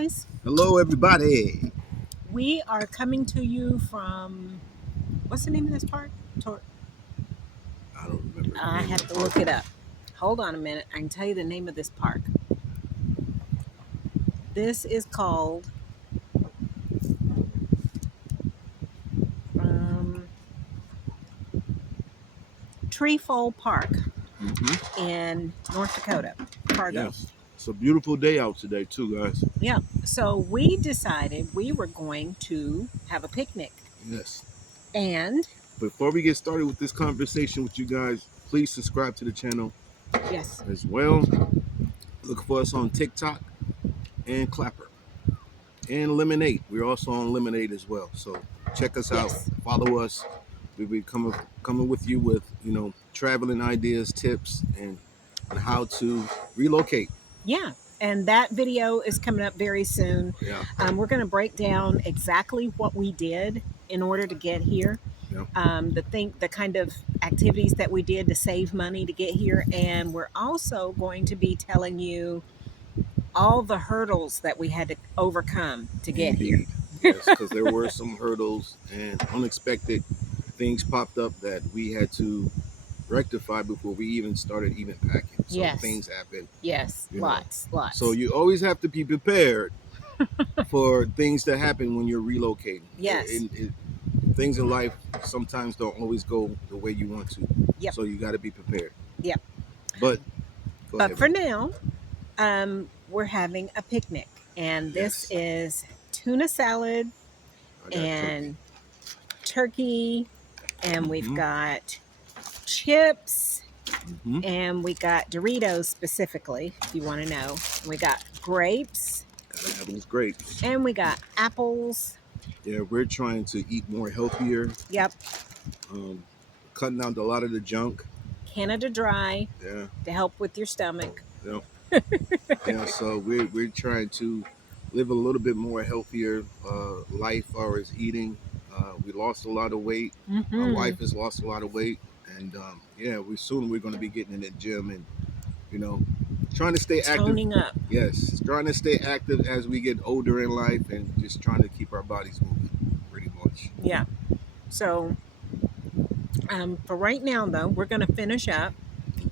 guys. Hello, everybody. We are coming to you from, what's the name of this park? Tor- I don't remember the I name have of the to look park. it up. Hold on a minute. I can tell you the name of this park. This is called um, Treefold Park in North Dakota, Fargo. Yes, it's a beautiful day out today, too, guys. Yeah. So we decided we were going to have a picnic. Yes. And Before we get started with this conversation with you guys, please subscribe to the channel yes, as well. Look for us on TikTok and Clapper and Lemonade. We're also on Lemonade as well. So check us out. yes. Follow us. We'll be coming with you with traveling ideas, tips, and on how to relocate. Yeah, and that video is coming up very soon. Yeah. We're going to break down exactly what we did in order to get here. Yeah. The kind of activities that we did to save money to get here, and we're also going to be telling you all the hurdles that we had to overcome to get here. Indeed. Yes, because there were some hurdles and unexpected things popped up that we had to rectify before we even started even packing. So Yes, things happen, yes, you know. lots, So lots. you always have to be prepared for things to happen when you're relocating. Yes, Things in life sometimes don't always go the way you want to. yep, So you got to be prepared. yep. But go But ahead, for man. now, we're having a picnic, and this Yes, is tuna salad I got turkey. and turkey, and we've Mm-hmm. got chips, Mm-hmm. and we got Doritos specifically, if you want to know. We got grapes, Gotta have those grapes. and we got apples. Yeah, we're trying to eat more healthier, Yep, um, cutting out a lot of the junk. Canada Dry Yeah, to help with your stomach. yeah, yeah. So we're trying to live a little bit more healthier life as far as eating. We lost a lot of weight. My Mm-hmm. wife has lost a lot of weight, and yeah, we're going to be getting in the gym and you know trying to stay active. Toning up. Yes, trying to stay active as we get older in life, and just trying to keep our bodies moving, pretty much. Yeah. So, for right now, though, we're going to finish up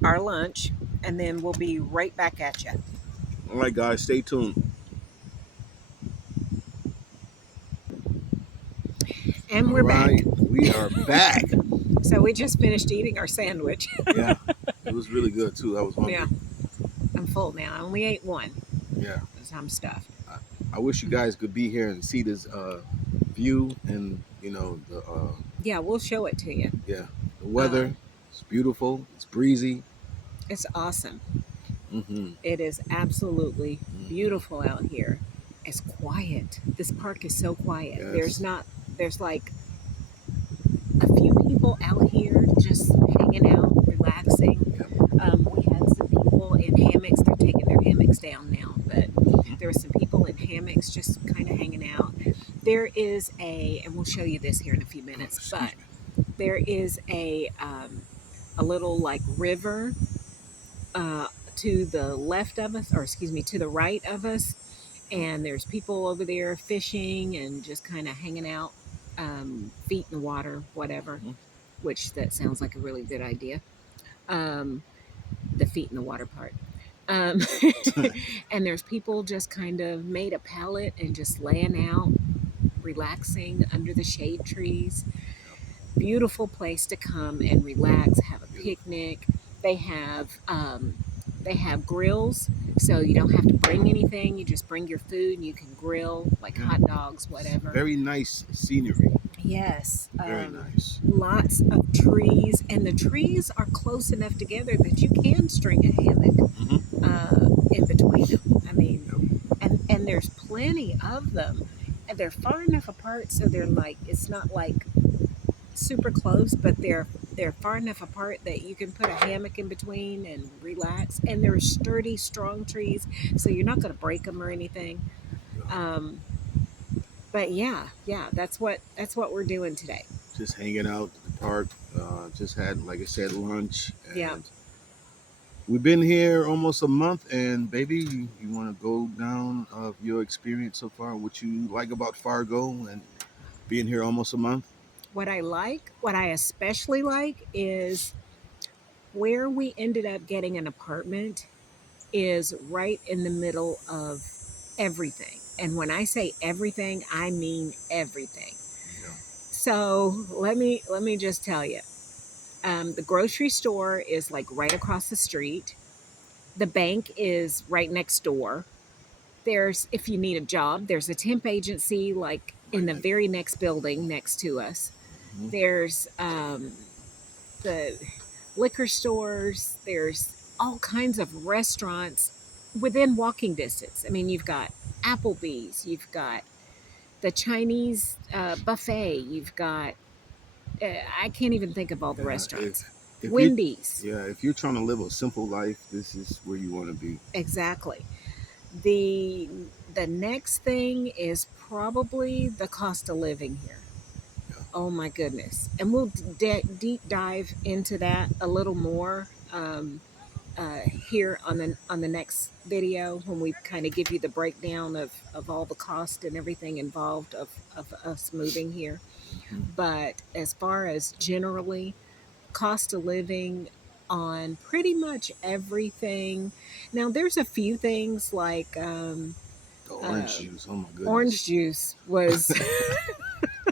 our lunch, and then we'll be right back at you. All right, guys, stay tuned. And All we're back. right, we are back. So we just finished eating our sandwich. Yeah, it was really good too. I was Yeah, hungry. I'm full now. I only ate one Yeah, because I'm stuffed. I wish you guys could be here and see this view and the Yeah, we'll show it to you. yeah, the Um, weather. It's beautiful. It's breezy. it's awesome. Mm-hmm. It is absolutely Mm-hmm. beautiful out here. It's quiet. This park is so quiet. Yes. There's like a few people out here just hanging out, relaxing. Yep. We had some people in hammocks. They're taking their hammocks down now, but Mm-hmm. there were some people in hammocks just kind of hanging out. There is and we'll show you this here in a few Oh, minutes, but excuse me. there is a little like river to the left of us, or excuse me, to the right of us, and there's people over there fishing and just kind of hanging out, feet in the water, whatever. Mm-hmm. Which that sounds like a really good idea. Um, the feet in the water part. Um, and there's people just kind of made a pallet and just laying out, relaxing under the shade trees. Yep. Beautiful place to come and relax, have a Beautiful. picnic. They have they have grills, so you don't have to bring anything. You just bring your food and you can grill like Yeah. hot dogs, whatever. Very nice scenery. Yes, Very nice. lots of trees, and the trees are close enough together that you can string a hammock Mm-hmm. in between them. I mean, Yep. and there's plenty of them, and they're far enough apart so they're like it's not like super close, but they're far enough apart that you can put a hammock in between and relax. And they're sturdy, strong trees, so you're not going to break them or anything. Um, but yeah, that's what we're doing today. Just hanging out at the park. Just had, like I said, lunch, Yeah, and we've been here almost a month, and baby, you want to go down of your experience so far? What you like about Fargo and being here almost a month? What I especially like is where we ended up getting an apartment is right in the middle of everything. And when I say everything, I mean everything. Yeah. So let me just tell you, the grocery store is like right across the street. The bank is right next door. There's, if you need a job, there's a temp agency like in Right the next. very next building next to us. Mhm. There's the liquor stores. There's all kinds of restaurants within walking distance. I mean, you've got Applebee's, you've got the Chinese buffet, you've got I can't even think of all the Yeah. restaurants. If you Wendy's, yeah, if you're trying to live a simple life, this is where you want to be. exactly. The the next thing is probably the cost of living here. Yeah. Oh my goodness, and we'll deep dive into that a little more here on the next video when we kind of give you the breakdown of all the cost and everything involved of us moving here. Mhm. But as far as generally cost of living on pretty much everything, now there's a few things like The orange uh, juice. Oh my orange goodness, juice was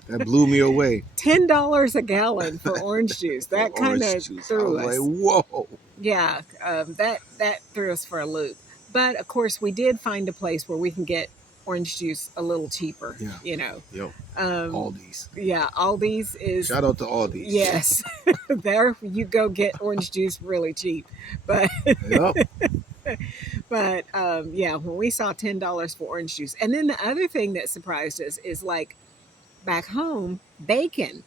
that blew me away. $10 a gallon for orange juice. For That kind of orange juice, I threw was like, us. whoa. Yeah, that threw us for a loop. But of course, we did find a place where we can get orange juice a little cheaper. Yeah. You know, Yo, um, Aldi's. yeah, Aldi's is Shout out to Aldi's. yes. There you go get orange juice really cheap. But Yep. yeah, when we saw $10 for orange juice, and then the other thing that surprised us is like back home, bacon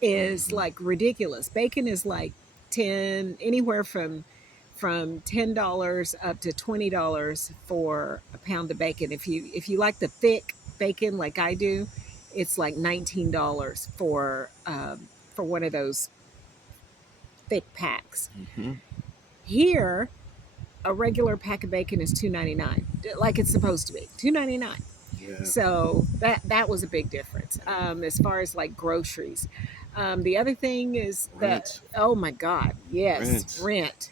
is Hmm. like ridiculous. Bacon is like 10 anywhere from $10 up to $20 for a pound of bacon. If you like the thick bacon like I do, it's like $19 for one of those thick packs. Hmm. Here, a regular pack of bacon is $2.99, like it's supposed to be $2.99. Yeah. So that was a big difference as far as like groceries. The other thing is that, Rent. oh my God, yes, Rent. rent.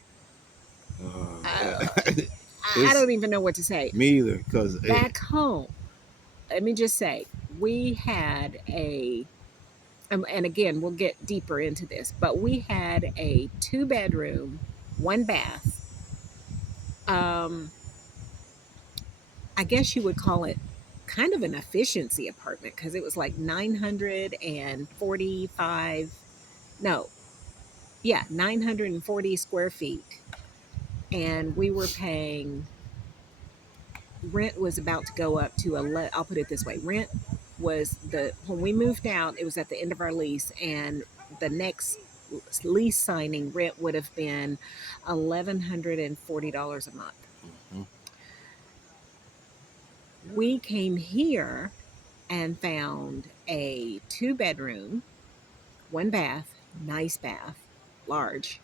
Yeah. Uh, I It's don't even know what to say. me either, cause Back home, let me just say, we had and again, we'll get deeper into this, but we had a two-bedroom, one bath. Um, I guess you would call it kind of an efficiency apartment because it was like 945, no, yeah, 940 square feet. And we were paying, rent was about to go up to, I'll put it this way, rent was when we moved out, it was at the end of our lease, and the next lease signing rent would have been $1,140 a month. Mhm. We came here and found a two-bedroom, one bath, nice bath, large,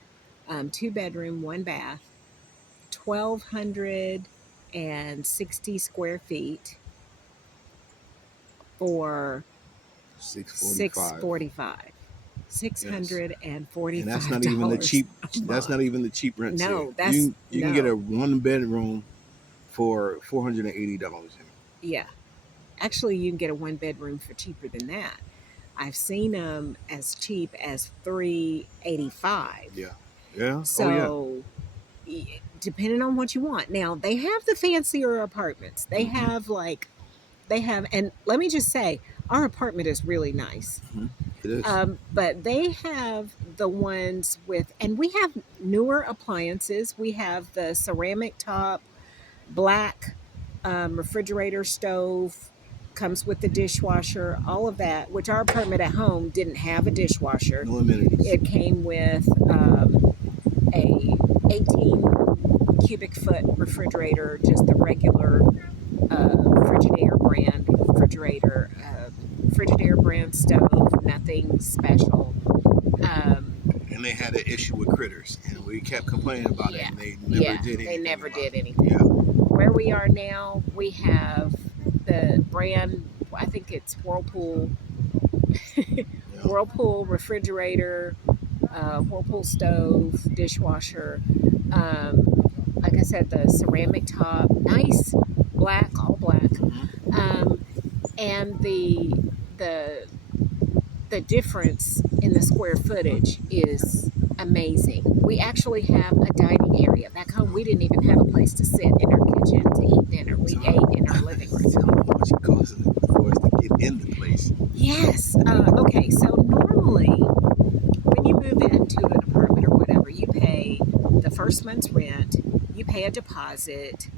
two-bedroom, one bath, 1,260 square feet for 645. 645. Six Yes. hundred and And that's forty-five not even the dollars cheap. a That's month. not even the cheap rents here. No, that's You can get no. a one bedroom for $480 here. Yeah, actually, you can get a one bedroom for cheaper than that. I've seen them as cheap as 385. Yeah. Yeah. Oh yeah. So depending on what you want. Now they have the fancier apartments. They Hmm. have like they have, and let me just say, our apartment is really nice. Hmm. It is. But they have the ones with, and we have newer appliances. We have the ceramic top, black refrigerator stove, comes with the dishwasher, all of that, which our apartment at home didn't have a dishwasher. No amenities. It came with a 18 cubic foot refrigerator, just the regular Frigidaire brand refrigerator, Frigidaire brand stove, nothing special. Um, And and they had an issue with critters, and we kept complaining about it, Yeah, and they never yeah, did they anything never about did it. anything. Yeah, Where we are now, we have the brand. I think it's Whirlpool, yeah. Whirlpool refrigerator, Whirlpool stove, dishwasher. Like I said, the ceramic top, nice black, all black, Mm-hmm. um, and the the difference in the square footage is amazing. We actually have a dining area. Back home, we didn't even have a place to sit in our kitchen to eat dinner. We Tell, ate in our living room. tell me how much it costs for us to get in the place. Yes. Okay. So normally, when you move into an apartment or whatever, you pay the first month's rent. You pay a deposit.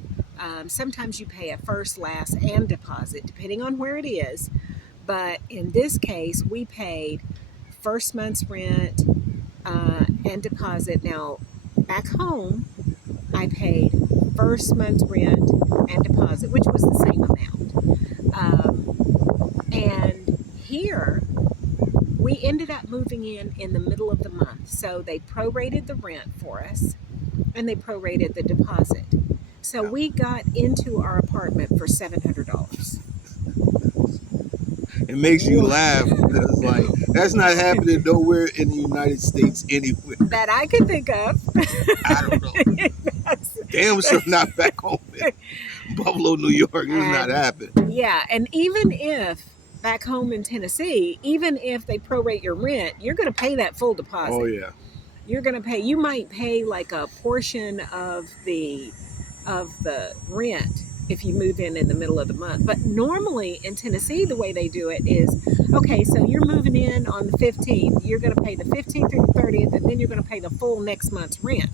Sometimes you pay a first, last, and deposit, depending on where it is. But in this case, we paid first month's rent and deposit. Now, back home, I paid first month's rent and deposit, which was the same amount. And here, we ended up moving in the middle of the month. So they prorated the rent for us and they prorated the deposit. So Yeah. we got into our apartment for $700. It makes you laugh because like that's not happening nowhere in the United States anywhere. That I can think of. I don't know. That's, Damn sure not back home in Buffalo, New York. It's not and happening. yeah, and even if back home in Tennessee, even if they prorate your rent, you're going to pay that full Oh deposit. yeah. You're going to pay. You might pay like a portion of the rent if you move in the middle of the month. But normally in Tennessee, the way they do it is okay. So you're moving in on the 15th. You're going to pay the 15th through the 30th, and then you're going to pay the full next month's rent.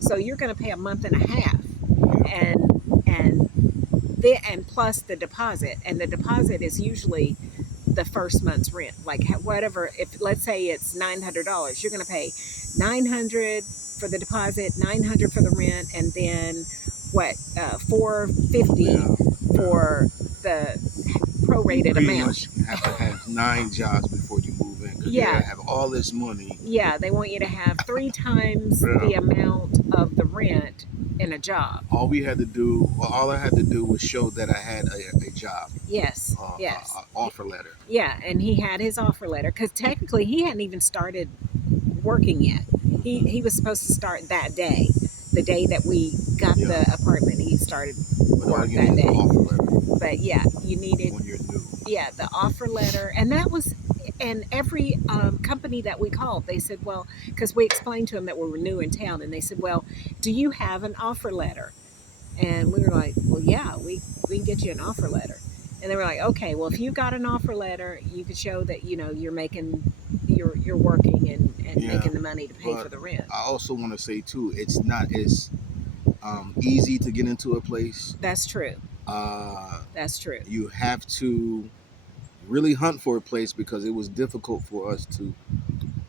So you're going to pay a month and a half, and and plus the deposit, and the deposit is usually the first month's rent. Like whatever, if let's say it's $900, you're going to pay 900 for the deposit, 900 for the rent, and then what 450 Yeah. for the You prorated pretty amount. much have to have 9 jobs before you move in because you Yeah, gotta have all this money. yeah, they want you to have 3 times Yeah. the amount of the rent in a job. All I had to do was show that I had a job, Yes, yes. offer letter. Yeah, and he had his offer letter because technically he hadn't even started working yet. He was supposed to start that day, the day that we got Yeah. the apartment. He started But all work you that need is an day. offer letter But yeah, you needed when you're new. the offer letter, and that was. And every company that we called, they said, well, because we explained to them that we were new in town, and they said, well, do you have an offer letter? And we were like, well, yeah, we can get you an offer letter. And they were like, okay, well, if you got an offer letter, you could show that you're making, you're working and Yeah. making the money to pay But for the rent. I also want to say too, it's not as easy to get into a place. That's true. Uh, That's true. you have to really hunt for a place because it was difficult for us to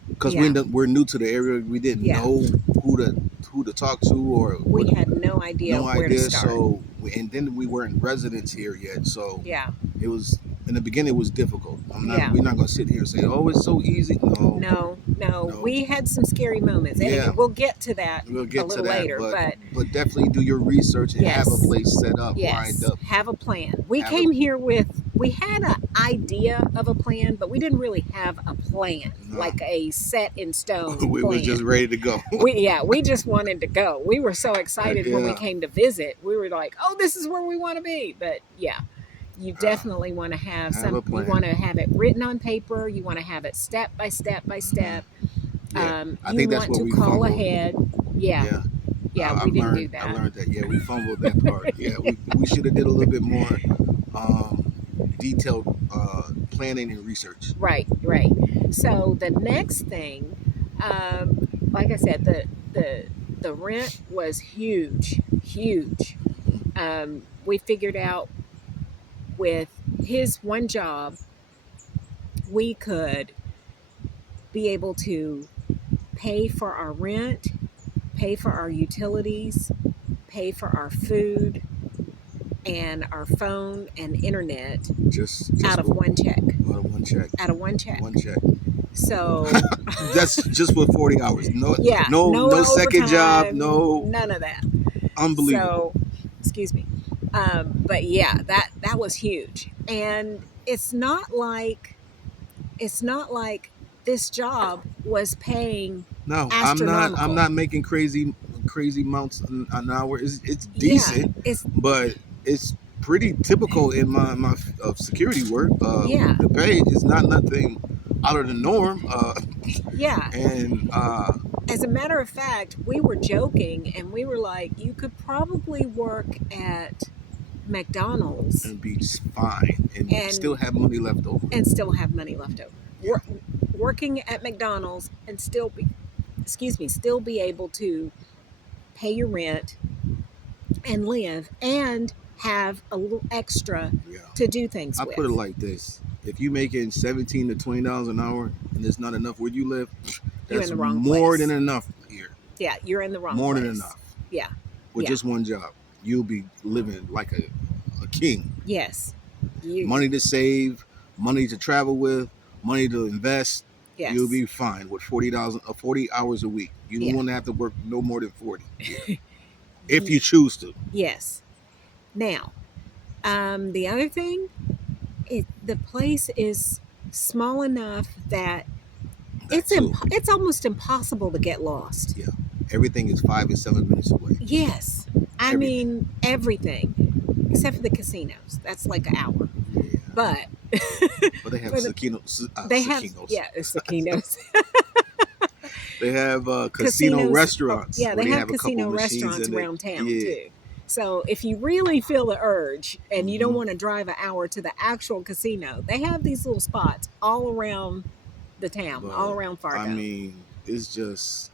because Yeah, we're new to the area. We didn't yeah. know who to talk to or We what, had no idea no where to idea. start. And then we weren't residents here yet, so Yeah, it was in the beginning. It was difficult. yeah. We're not gonna sit here and say, "Oh, it's so easy." No, No. no. We had some scary moments, Yeah, and we'll get to that we'll a get to little that, later. But but definitely do your research and have a yes, place set up, lined yes, up. have a plan. We Have a came here with, we had an idea of a plan, but we didn't really have a plan, no. like a set in stone We was plan. just ready to go. We just wanted to go. We were so excited when we Yeah. came to visit. We were like, oh, this is where we want to be. But yeah, you definitely want to have Have a you plan. want to have it written on paper. You want to have it step by step by step. Yeah, I You think that's want what to we call fumbled. ahead. Yeah, Yeah, yeah, we I've didn't do learned. I that. learned that. Yeah, we fumbled that part. Yeah, we should have did a little bit more detailed planning and research. Right, right. So the next thing, like I said, the rent was huge, huge. We figured out with his one job, we could be able to pay for our rent, pay for our utilities, pay for our food, and our phone and internet Just out of one check. out of one check. Out of one check. One check. So That's just for 40 hours. No, yeah, no, no no second job. overtime, No, none of that. unbelievable. So, excuse me. But yeah, that was huge, and it's not like this job was paying No, I'm not. I'm astronomical. not making crazy amounts an hour. It's Yeah, decent, it's but it's pretty typical in my of security work. yeah, The pay is not nothing out of the norm. yeah. And As a matter of fact, we were joking and we were like, you could probably work at McDonald's and be fine and still and have money left over. still have money left over. Yeah, Working at McDonald's and still be, excuse me, still be able to pay your rent and live and have a little extra yeah. to do things I put it with. like this: if you making $17 to $20 an hour and there's not enough where you live, You're in that's the wrong more than place. enough here. Yeah, you're in the wrong More than place. enough Yeah, with yeah, just one job. You'll be living like a king. yes. You, Money to save, money to travel with, money to invest. You'll yes, be fine with 40 hours a week. You don't yeah, want to have to work no more than 40 here, if you choose to. yes. Now, the other thing, the place is small enough that That too. it's almost impossible to get lost. Yeah, everything is 5 and 7 minutes away. Yes, I Everything. mean everything except for the casinos. That's like an hour, Yeah, but but they have for the they have Sakinos. yeah, it's casinos. They have casino Casinos. Oh, restaurants yeah, where they they have have a couple casino machines restaurants in it. around town Yeah. too. So if you really feel the urge and you don't Hmm. want to drive an hour to the actual casino, they have these little spots all around the town, all But around I Fargo. mean, it's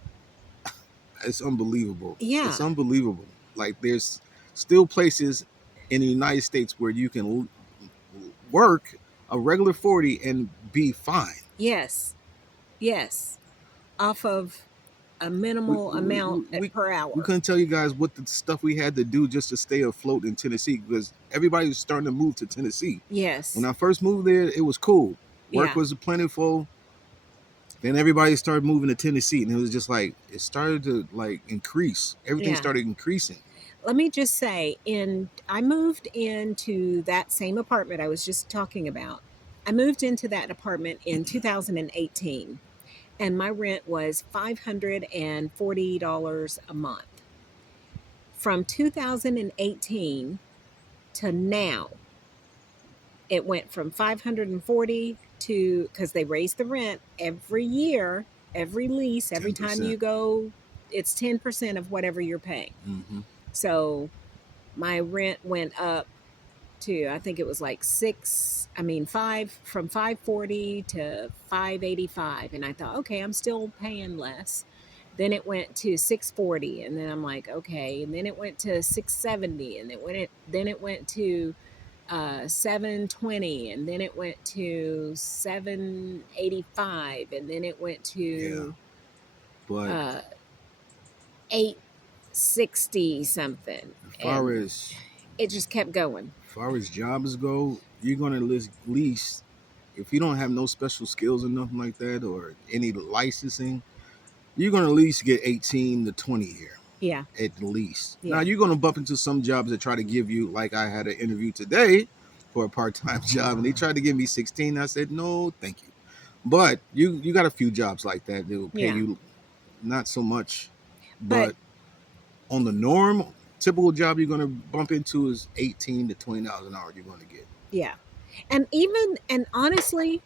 unbelievable. It's Yeah, unbelievable. Like there's still places in the United States where you can work a regular 40 and be fine. yes, yes, off of a We minimal we, amount we, we per we hour. couldn't tell you guys what the stuff we had to do just to stay afloat in Tennessee because everybody was starting to move to Tennessee. When Yes, I first moved there, it was cool. Work yeah, was plentiful. Then everybody started moving to Tennessee, and it was just like it started to like increase. Everything yeah. started increasing. Let me just say, I moved into that same apartment I was just talking about. I moved into that apartment in 2018, and my rent was $540 a month. From 2018 to now, it went from 540 to, because they raise the rent every year, every lease, every ten time percent. you go, it's 10% of whatever you're paying. Mm-hmm. So my rent went up to, I think it was like five, from 540 to 585. And I thought, okay, I'm still paying less. Then it went to 640, and then I'm like, okay. And then it went to 670, and then it went to 720, and then it went to 785, and then it went Yeah, to but uh 860 something, as far and as it just kept going. jobs go, you're gonna least if you don't have no special skills or nothing like that or any licensing, you're gonna at least get 18 to 20 here Yeah, at least. Now yeah, you're gonna bump into some jobs that try to give you like I had an interview today for a part-time job and they tried to give me 16. I said no, thank you. But you got a few jobs like that that will pay yeah. you not so much, But but on the norm, typical job you're gonna bump into is 18 to $20 an hour. You're gonna get. yeah. And honestly,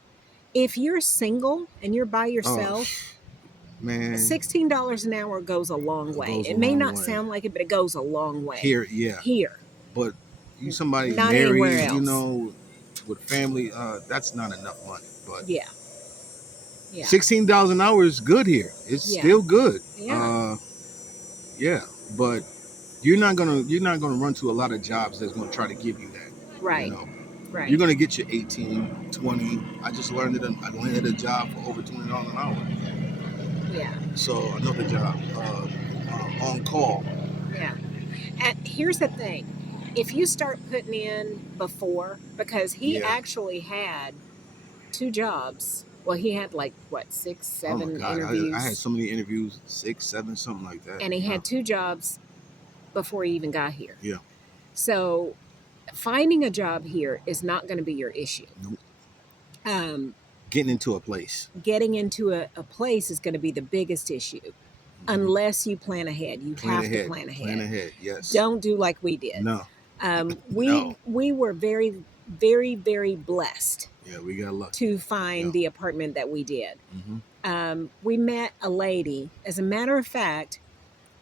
if you're single and you're by Oh yourself, man, $16 an hour goes a long it way. goes a It may long not way. sound like it, but it goes a long way Here, yeah, here. but you somebody Not anywhere married, else. with family, that's not enough money. But Yeah, yeah, $16 an hour is good here. It's yeah, still good. yeah. Yeah, but you're not gonna run to a lot of jobs that's gonna try to give you that. You Right, know, you're right. gonna get your 18, 20. I just learned it. I landed a job for over $20 an hour. Yeah, So another job, on call. yeah. And here's the thing, if you start putting in before, because he Yeah. actually had two jobs Well, he had like what, six, Oh my seven God, I had interviews, so many interviews, 6, 7, something like that. and he Yeah, had 2 jobs before he even got here. yeah. So finding a job here is not going to be your issue. Nope. Um, Getting into a place. Getting into a place is going to be the biggest issue, Mhm. unless you plan ahead. You Plan have to ahead. plan Plan ahead. ahead. Yes. Don't do like we did. No. We No. we were very, very, very blessed Yeah, we got lucky. to Yeah. find the apartment that we did. Mm-hmm. We met a lady. As a matter of fact,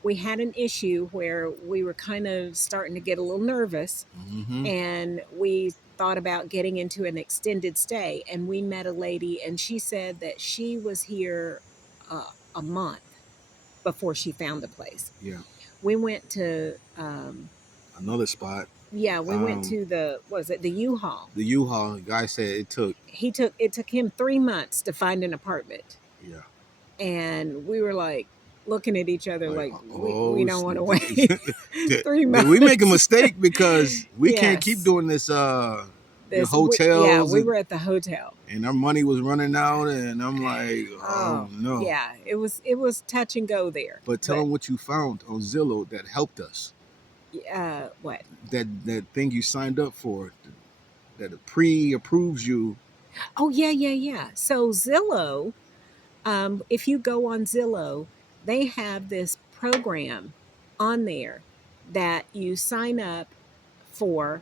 we had an issue where we were kind of starting to get a little nervous, Mm-hmm. and we thought about getting into an extended stay. And we met a lady, and she said that she was here a month before she found the place. Yeah. We went to Another spot. yeah, we went Um, to the, what was it, the U-Haul. the U-Haul guy said it took. It took him 3 months to find an apartment, Yeah. and we were like looking at each other Like, like we oh, don't want to wait did, 3 months. we make a mistake because we can't keep Yes, doing this? The yeah, hotels we were at the hotel. and our money was running out, and I'm like, oh Oh no. yeah, it was touch and go there. But tell But them what you found on Zillow that helped us. what? That thing you signed up for, that pre-approves you. Oh yeah, yeah, yeah. So Zillow, if you go on Zillow, they have this program on there that you sign up for,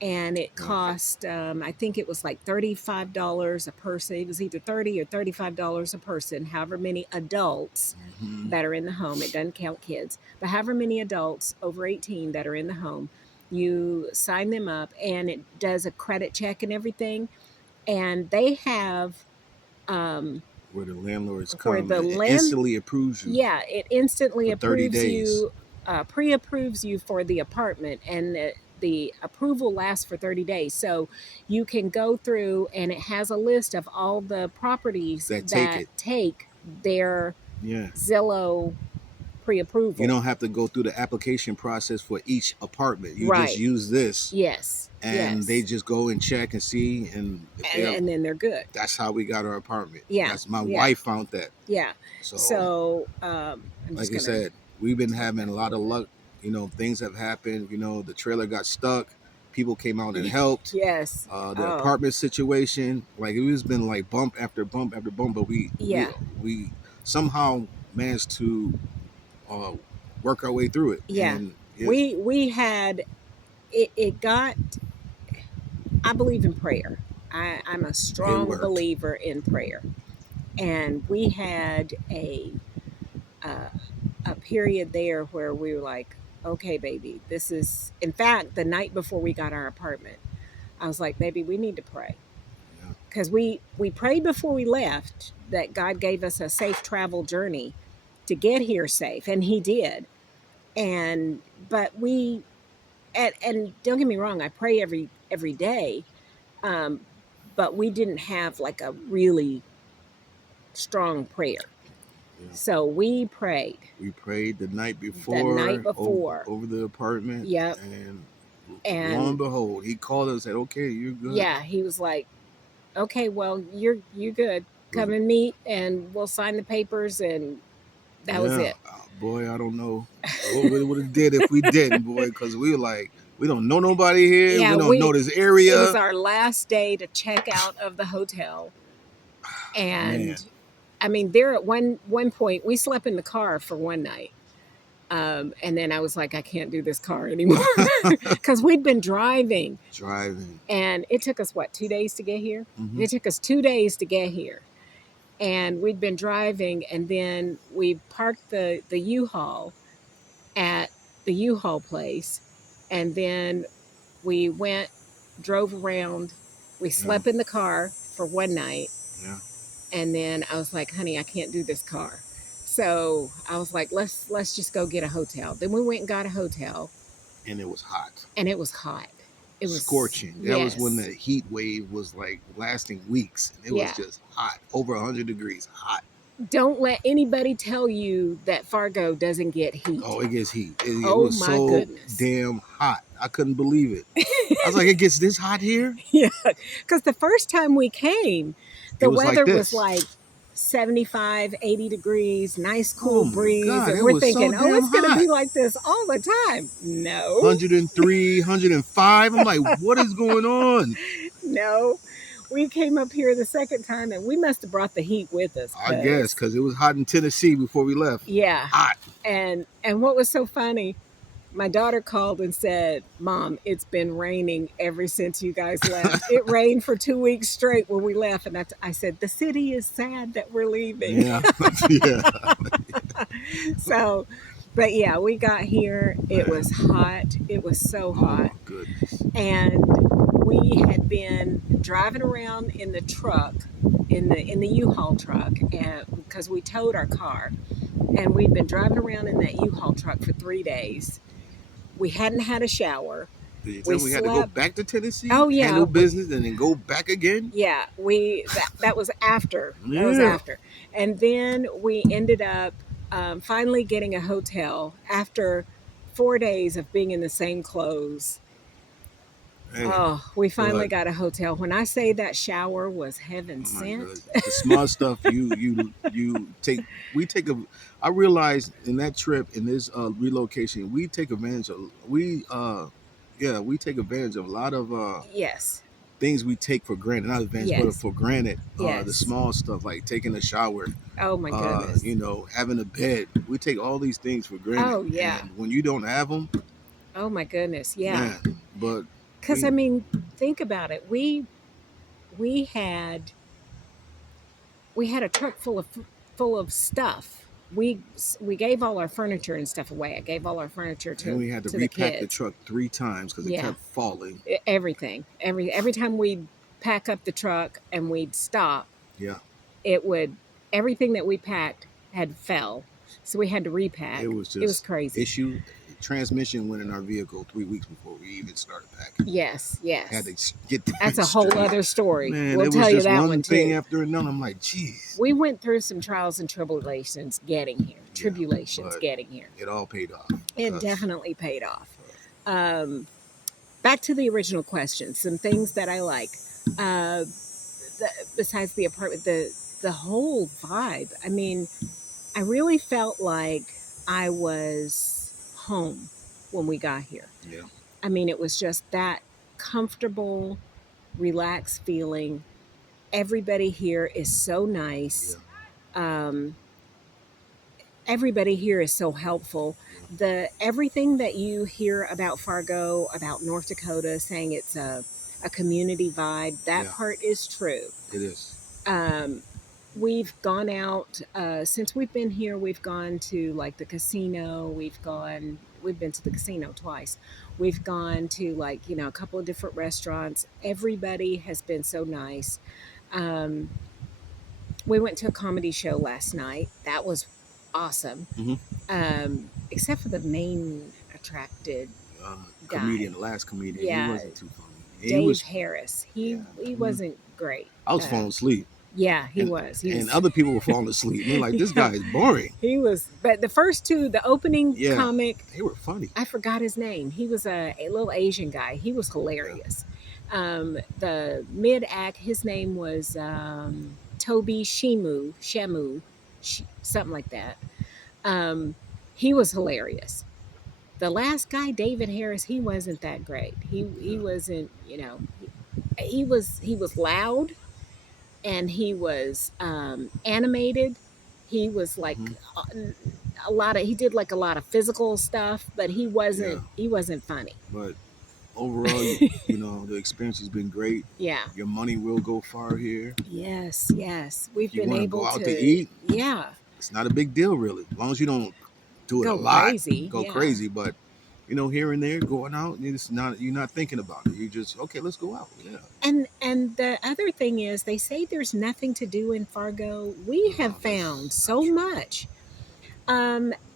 and it Right. cost, I think it was like $35 a person. It was either $30 or $35 a person, however many adults Mm-hmm. that are in the home. It doesn't count kids, but however many adults over 18 that are in the home, you sign them up, and it does a credit check and everything. And they have, um, Where the landlords where come the and land instantly approves you yeah, it instantly for 30 approves days. you, pre-approves you for the apartment, and the approval lasts for 30 days. So you can go through, and it has a list of all the properties That take that it. take their Yeah. Zillow You pre-approval. don't have to go through the application process for each apartment. You just Right. use this, Yes. and they Yes. just go and check and see. And if they have, And then they're good. that's how we got our apartment. Yeah. That's my Yeah. wife found that. Yeah. So, So I'm like just I gonna said, we've been tilt having that a a lot little of bit. luck. Things have happened. The trailer got stuck. People came out and helped. Yes. The Oh, apartment situation, like it was been like bump after bump after bump, but yeah. we somehow managed to uh, work our way through it, Yeah. and We had it got, I believe in prayer. I'm a it strong worked. believer in prayer. And we had uh, a period there where we were like, okay, baby, this is, in fact, the night before we got our apartment, I was like, baby, we need to pray. Yeah, Because we prayed before we left that God gave us a safe travel journey to get here safe. And He did. And, but and don't get me wrong, I pray every day. Um, but we didn't have like a really strong prayer. yeah. So we prayed We prayed the night the night before before. over the apartment, Yep. and lo and And behold, he called us and said, "Okay, you're good." yeah, he was like, okay, well, you good. Was Come and meet, and we'll sign the papers. And that was Yeah, it. boy, I don't know what we would have did if we didn't, boy, because we were like, we don't know nobody here. We Yeah, don't know this it was area. our last day to check out of the hotel. Man, And I mean, there at one point we slept in the car for one night. And then I was like, I can't do this car anymore because we'd been driving, driving. and it took us what, 2 days to get here. Hmm. It took us 2 days to get here, and we'd been driving, and then we parked the U-Haul at the U-Haul place, and then we went, drove around. We Yeah, slept in the car for one night, yeah, and then I was like, honey, I can't do this car. So I was like, let's just go get a hotel. Then we went and got a hotel, and it was hot, and it was hot. It was, scorching. That was when yes. the heat wave was like lasting weeks, and it was Yeah. just hot, over 100 degrees, hot. Don't let anybody tell you that Fargo doesn't get heat. Oh, it gets heat. It Oh was my so goodness. damn hot. I couldn't believe it. I was like, it gets this hot here? Yeah, because the first time we came, It The was like weather was this. like 75, 80 degrees, nice Oh cool my breeze. God, And it we're was so thinking, oh, damn it's going to hot. be like this all the time. No, 103, 105. I'm like, what is going on? no. We came up here the second time and we must have brought the heat with us I guess because, because it was hot in Tennessee before we left. yeah. Hot. And what was so funny, my daughter called and said, Mom, it's been raining ever since you guys left. It rained for 2 weeks straight when we left. And I said, the city is sad that we're leaving. Yeah. Yeah. So, but yeah, we got here. It was Man. hot. It was so Oh hot. my goodness. And we had been driving around in the truck, in the U-Haul truck, and because we towed our car, and we'd been driving around in that U-Haul truck for 3 days. We hadn't had a shower. Did you tell We me we had to go slept. back to Tennessee, Oh yeah, handle business, and then go back again? yeah. We that was after. That was Yeah. after, and then we ended up finally getting a hotel after 4 days of being in the same clothes. Man. Oh, we finally But got a hotel. When I say that shower was heaven oh my sent. God, the small stuff you take. We take a. I realized in that trip in this relocation, we take advantage of yeah, we take advantage of a lot of Yes, things we take for granted, not advantage, but yes, for granted. The yes. small stuff like taking a shower, Oh my goodness. having a bed. We take all these things for granted, Oh yeah. and when you don't have them, Oh my goodness. Yeah. man. But Because I we, mean, think about it. We had we had a truck full of stuff. We gave all our furniture and stuff away. I gave all our furniture and we had to to the repack the kids. truck 3 times because it Yeah, kept falling. everything. Every time we'd pack up the truck and we'd stop, Yeah, it would everything that we packed had fell, so we had to it repack. was It was just crazy. issue. Transmission went in our vehicle 3 weeks before we even started packing. Yes, Had yes. to get That's that a whole straight. other story. Man, We'll it was tell you just that one one thing too. after another. I'm like, geez. We went through some trials and tribulations getting here. Yeah, Tribulations but getting here. it all paid off It because definitely paid off. Um, Back to the original question. Some things that I like. Uh, Besides the apartment, the whole vibe. I mean, I really felt like I was home when we got here. yeah, I mean, it was just that comfortable, relaxed feeling. Everybody here is so yeah, nice. Um, Everybody here is so helpful. yeah, The everything that you hear about Fargo, about North Dakota, saying it's a community vibe, that yeah. part is true. It is. Um, we've gone out since we've been here. We've gone to like the casino. We've been to the casino twice. We've gone to like a couple of different restaurants. Everybody has been so nice. Um, we went to a comedy show last night. That was awesome. Hmm. Except for the main attracted Comedian, guy. the last comedian, he Yeah, wasn't too funny. He Dave was, Harris. yeah. He Mhm. wasn't great. I was falling asleep, Yeah, he and was. He and was. other people were falling asleep. And they're like, this Yeah, guy is boring. he was. But the first two, the opening Yeah, comic, they were funny. I forgot his name. He was a little Asian guy. He was Yeah, hilarious. The mid act, his name was Toby something like that. Um, he was hilarious. The last guy, David Harris, he wasn't that great. He yeah. wasn't, he was loud and he was animated. He was like Hmm. a lot of he did like a lot of physical stuff, but Yeah. he wasn't funny. But overall, the experience has been great. Yeah. Your money will go far here. Yes, yes. If We've you been want to go able out to to, eat, yeah, it's not a big deal really, as long as you don't do it a go lot, crazy. go Yeah. crazy. But here and there, going out, it's not you're not thinking about it. You just okay, let's go out. Yeah. And the other thing is they say there's nothing to do in Fargo. We have No, found that's not so true. much.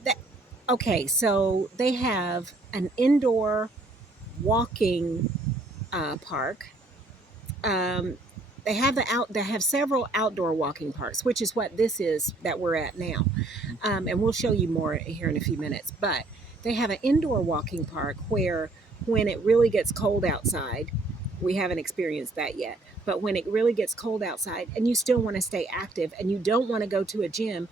That okay, so they have an indoor walking park. Um, they have several outdoor walking parks, which is what this is that we're at now. And we'll show you more here in a few minutes. But they have an indoor walking park where when it really gets cold outside, We haven't experienced that yet. But when it really gets cold outside and you still want to stay active and you don't want to go to a gym,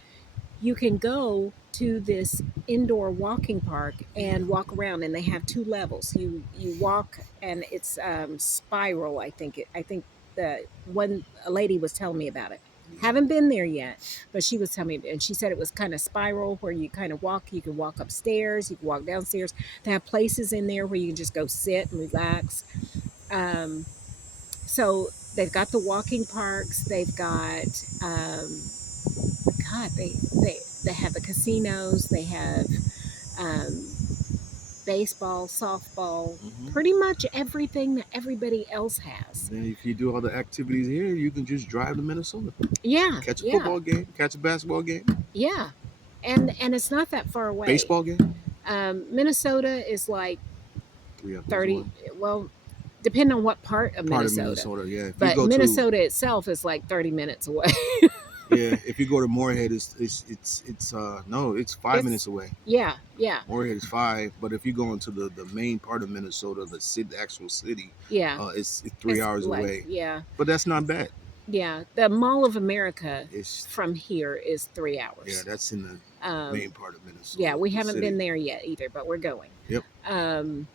you can go to this indoor walking park Yeah. and walk around, and they have two levels. You walk, and it's spiral. I think the one a lady was telling me about it. Yeah. Haven't been there yet, but she was telling me, and she said it was kind of spiral where you kind of walk. You can walk upstairs, you can walk downstairs. They have places in there where you can just go sit and relax. Um, so they've got the walking parks. They've got God, they have the casinos. They have um, baseball, softball, Hmm. pretty much everything that everybody else has. Then if you do all the activities here, you can just drive to Minnesota, Yeah, catch a yeah, football game, catch a basketball game, yeah, and it's not that far away. baseball game. Minnesota is like 3 hours 30. away. Well, depending on what part of Part of Minnesota, Minnesota, yeah. If you but go to Minnesota itself is like 30 minutes away. yeah, if you go to Moorhead, it's no, it's 5 minutes It's away. yeah, yeah, Moorhead is 5, but if you go into the main part of Minnesota, the city, the actual city, yeah. it's three It's hours like away. yeah. But that's not bad. Yeah, the Mall of America It's from here is three yeah, hours. that's in the Um, main part of yeah, Minnesota, we the haven't city. been there yet either, but we're going. Yep. Um,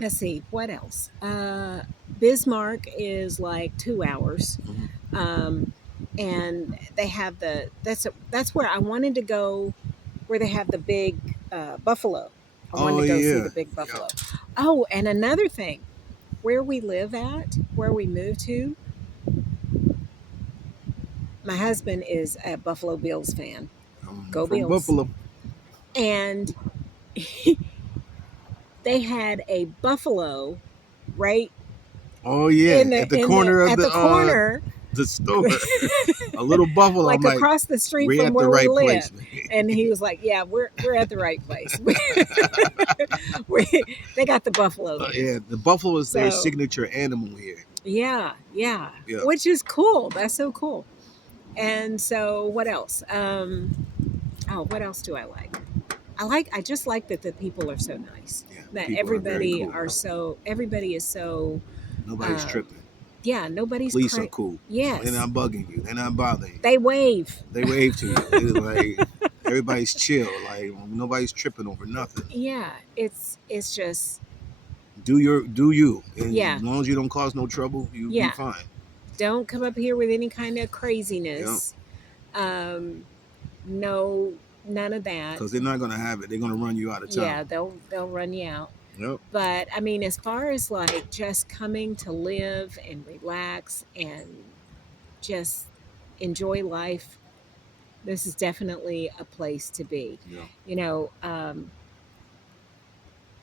let's see, what else? Bismarck is like 2 hours. Hmm. Um, and they have that's where I wanted to go, where they have the big buffalo. I wanted Oh to go see yeah, the big yeah. buffalo. Oh, and another thing, where we live at, where we moved to, my husband is a Buffalo Bills fan. I'm Go from Bills. Buffalo. And they had a buffalo right Oh yeah, at the in the corner of at the corner, the store, a little buffalo. I'm like like, across the street we're from at the where we right place, live. man. And he was like, "Yeah, we're at the right place. They got the buffalo there." Yeah, the buffalo is their So signature animal here. yeah, yeah, Yeah. which is cool. That's so cool. And so what else? Oh, what else do I like? I just like that the people are so nice. Yeah, the That people are very cool. everybody is so Nobody's um, tripping. yeah, nobody's Police are cool. They're yes. not bugging you. They're not bothering you. They wave. They wave to you. It's like everybody's chill. Like nobody's tripping over nothing. Yeah, it's just Do you, and yeah, as long as you don't cause no trouble, you'll be yeah. fine. Don't come up here with any kind of Yeah, craziness. Um, no, none of that. because they're not gonna have it. They're gonna run you out of town. Yeah, they'll run you out. Yep. But I mean, as far as like just coming to live and relax and just enjoy life, this is definitely a place to be. Yeah. You know,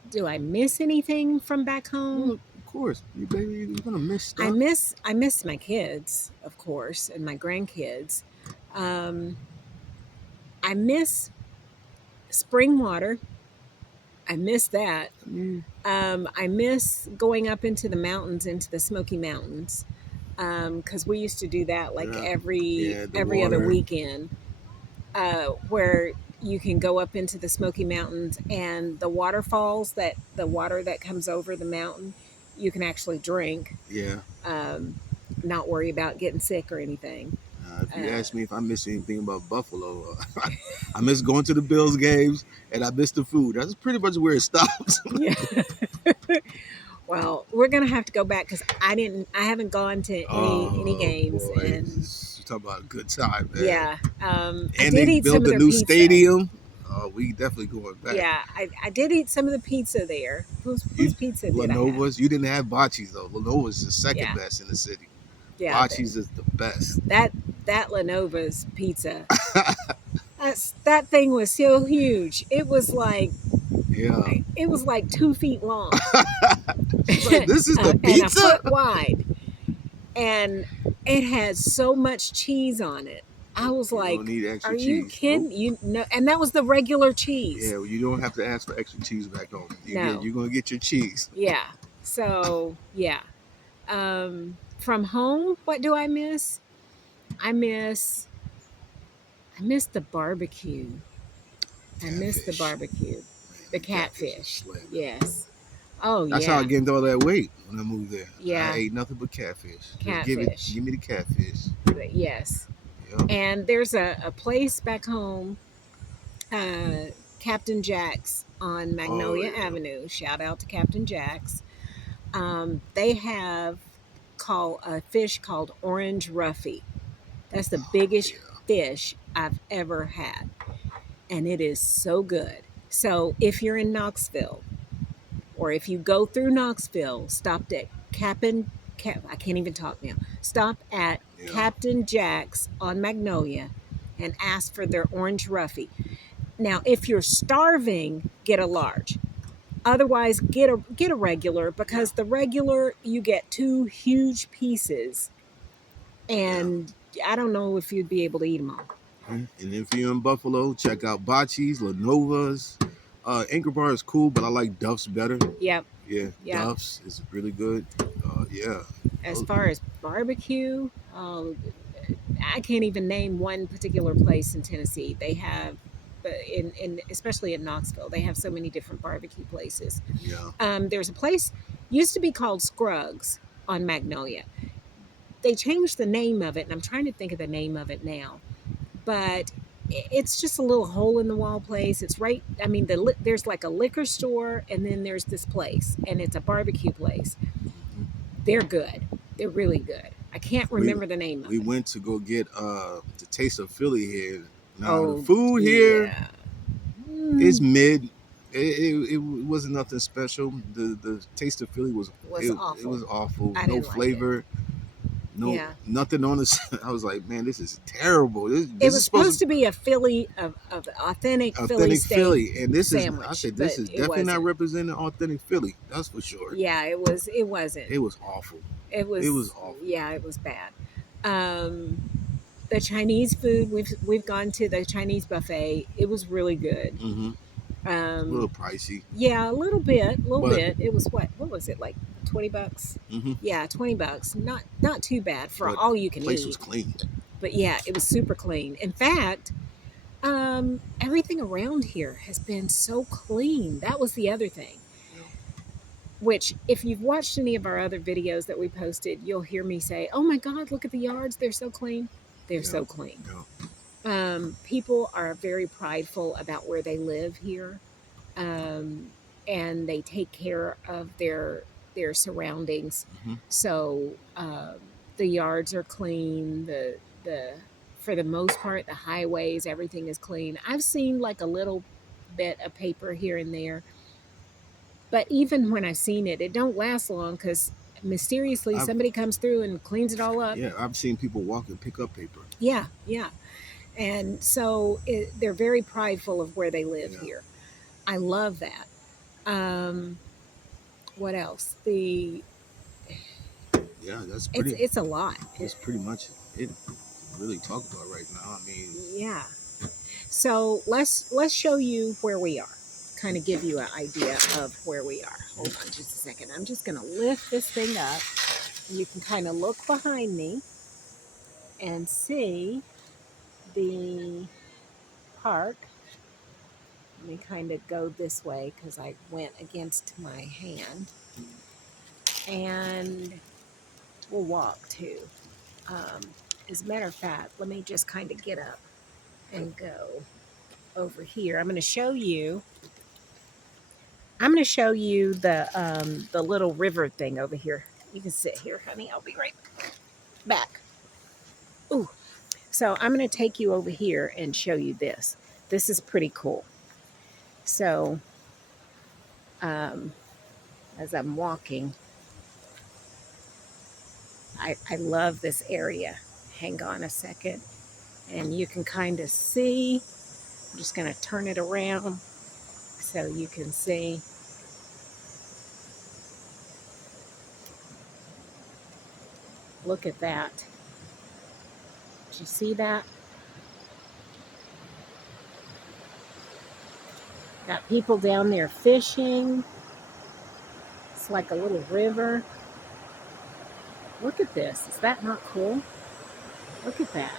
do I miss anything from back Well, home? of course, you baby, you're gonna miss I stuff. miss I miss my kids, of course, and my grandkids. Um, I miss spring water. I miss that. I mean, I miss going up into the mountains, into the Smoky Mountains, because we used to do that like yeah, every yeah, the every other water. weekend, where you can go up into the Smoky Mountains and the waterfalls, that the water that comes over the mountain, you can actually drink, Yeah. um, not worry about getting sick or anything. If you Uh, ask me if I miss anything about Buffalo, I miss going to the Bills games and I miss the food. That's pretty much where it stops. yeah. Well, we're gonna have to go back because I haven't gone to any Oh games, boy, and you talk about a good time, man. yeah, I And they did eat some built of a their new pizza. stadium. Oh, we definitely going back. Yeah, I did eat some of the pizza there. You, Whose pizza did I have? Lenovo's, you didn't have Bocce's though. Lenovo's the second Yeah, best in the city. yeah. Bocce's is the best. That that Lenova's pizza. That thing was so huge. Yeah. It was like 2 feet long She's like, this is the and a pizza? foot wide, and it had so much cheese on it. I Nope, was you don't like, need "Are extra you cheese. Nope. kidding? You know?" And that was the regular cheese. Yeah, well, you don't have to ask for extra cheese back home. No, You're gonna get your cheese. yeah. So yeah. From home, what do I miss? I miss I miss the barbecue. I miss the Catfish. barbecue. Man, The the catfish is catfish. slamming. Yes. Oh That's how I yeah, gained all that weight when I moved there. I yeah, ate nothing but catfish. Just catfish. give me the catfish. But yes, Yep. and there's a place back home, uh, Captain Jack's on Oh Magnolia yeah. Avenue. Shout out to Captain Jack's. They have call a fish called orange roughy. That's the biggest Yeah. fish I've ever had, and it is so good. So if you're in Knoxville, or if you go through Knoxville, stopped at I can't even talk now. Stop at Yeah. Captain Jack's on Magnolia and ask for their orange roughy. Now, if you're starving, get a large. Otherwise, get a regular, Yeah. because the regular you get two huge pieces, Yeah. and I don't know if you'd be able to eat them all. And if you're in Buffalo, check out Bocce's, Lenova's. Anchor Bar is cool, but I like Duff's better. Yep, Yeah, yep. Duff's is really good. Yeah. As Oh, far as barbecue, I can't even name one particular place in Tennessee. They have, in especially in Knoxville, they have so many different barbecue places. yeah. There's a place used to be called Scruggs on Magnolia. They changed the name of it, and I'm trying to think of the name of it now. But it's just a little hole in the wall place. It's right. I mean, there's like a liquor store, and then there's this place, and it's a barbecue place. Mhm. They're good. They're really good. I can't We remember the name of we it. went to go get the taste of Philly here. Now the Oh food here yeah. is Mm, mid. It wasn't nothing special. The taste of Philly was was it awful. was awful. I No didn't like it. flavor. No Yeah. nothing on this. I was like, man, this is terrible. It This is was supposed supposed to to be a Philly of authentic Philly authentic steak Philly, and this is. I sandwich, said, this but is it definitely not wasn't. representing authentic Philly. That's for sure. Yeah, it wasn't. It was awful. It It was was awful. yeah, it was bad. Um the Chinese food, we've gone to the Chinese buffet. It was really good. Mm-hmm. A Um little pricey, yeah, a little bit, a little but bit. It was what was it, like $20? mm-hmm. Yeah, $20. Not too bad for But all you the can place was eat. clean. But yeah, it was super clean. In fact, everything around here has been so clean. That was the other thing. Yeah. Which, if you've watched any of our other videos that we posted, you'll hear me say, "Oh my God, look at the yards! They're so clean. They're Yeah. so clean." Yeah. People are very prideful about where they live here, um, and they take care of their surroundings. Mm-hmm. So the yards are clean. The For the most part, the highways, everything is clean. I've seen like a little bit of paper here and there, but even when I've seen it, it don't last long, because mysteriously I've somebody comes through and cleans it all up. yeah, I've seen people walk and pick up paper. Yeah, yeah. And so they're very prideful of where they live Yeah. here. I love that. Um, what else? The Yeah, that's it's pretty. it's a lot. That's pretty much it. Really talk about right now. I mean, Yeah. So let's show you where we are. Kind of give you an idea of where we are. Hold on just a second. I'm just gonna lift this thing up. You can kind of look behind me and see the park. Let me kind of go this way because I went against my hand. And we'll walk too. Um, as a matter of fact, let me just kind of get up and go over here. I'm going to show you the little river thing over here. You can sit here, honey. I'll be right back. Ooh. So I'm going to take you over here and show you this. This is pretty cool. So um, as I'm walking, I love this area. Hang on a second. And you can kind of see. I'm just going to turn it around so you can see. Look at that. Did you see that? Got people down there fishing. It's like a little river. Look at this. Is that not cool? Look at that.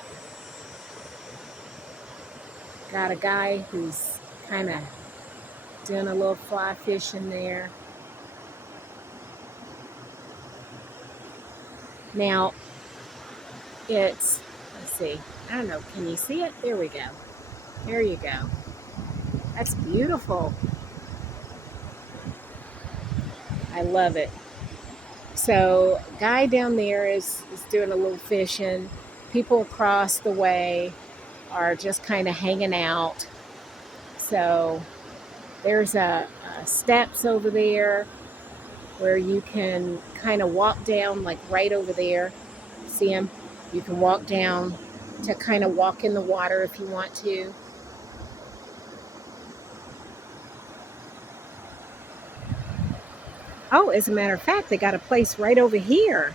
Got a guy who's kind of doing a little fly fishing there. Now, it's, let's see, I don't know, can you see it? There we go. There you go. That's beautiful. I love it. So, guy down there is doing a little fishing. People across the way are just kind of hanging out. So, there's a steps over there where you can kind of walk down, like right over there. See them? You can walk down to kind of walk in the water if you want to. Oh, as a matter of fact, they got a place right over here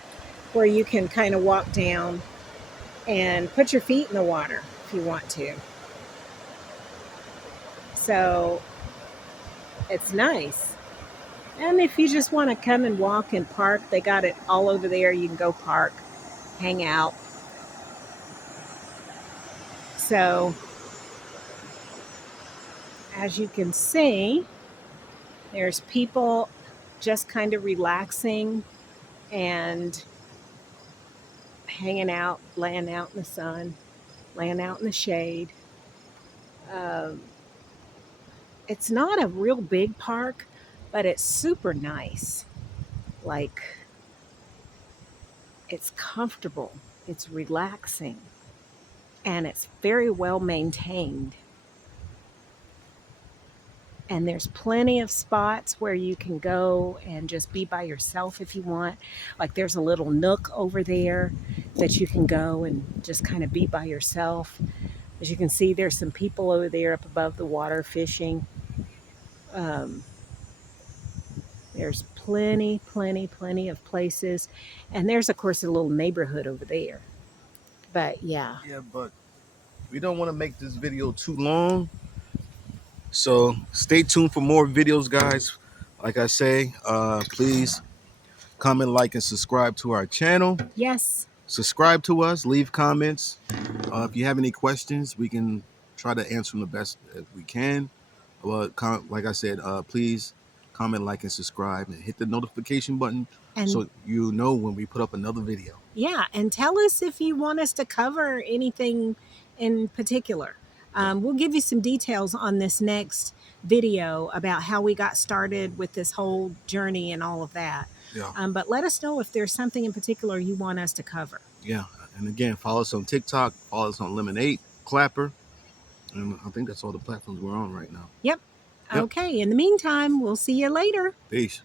where you can kind of walk down and put your feet in the water if you want to. So it's nice. And if you just want to come and walk and park, they got it all over there. You can go park, hang out. So as you can see, there's people just kind of relaxing and hanging out, laying out in the sun, laying out in the shade. Um, it's not a real big park, but it's super nice. Like, it's comfortable, it's relaxing, and it's very well maintained. And there's plenty of spots where you can go and just be by yourself if you want. Like, there's a little nook over there that you can go and just kind of be by yourself. As you can see, there's some people over there up above the water fishing. Um, there's plenty of places. And there's, of course, a little neighborhood over there. But yeah, Yeah, but we don't want to make this video too long. So stay tuned for more videos, guys. Like I say, please comment, like, and subscribe to our channel. yes. Subscribe to us, leave comments. If you have any questions, we can try to answer them the best as we can. But like I said, please comment, like, and subscribe, and hit the notification button And so you know when we put up another video. yeah, and tell us if you want us to cover anything in particular. Yeah, We'll give you some details on this next video about how we got started with this whole journey and all of that. yeah, But let us know if there's something in particular you want us to cover. yeah. And again, follow us on TikTok, follow us on Lemonade, Clapper, and I think that's all the platforms we're on right now. Yep. Yep. Okay. In the meantime, we'll see you later. Peace.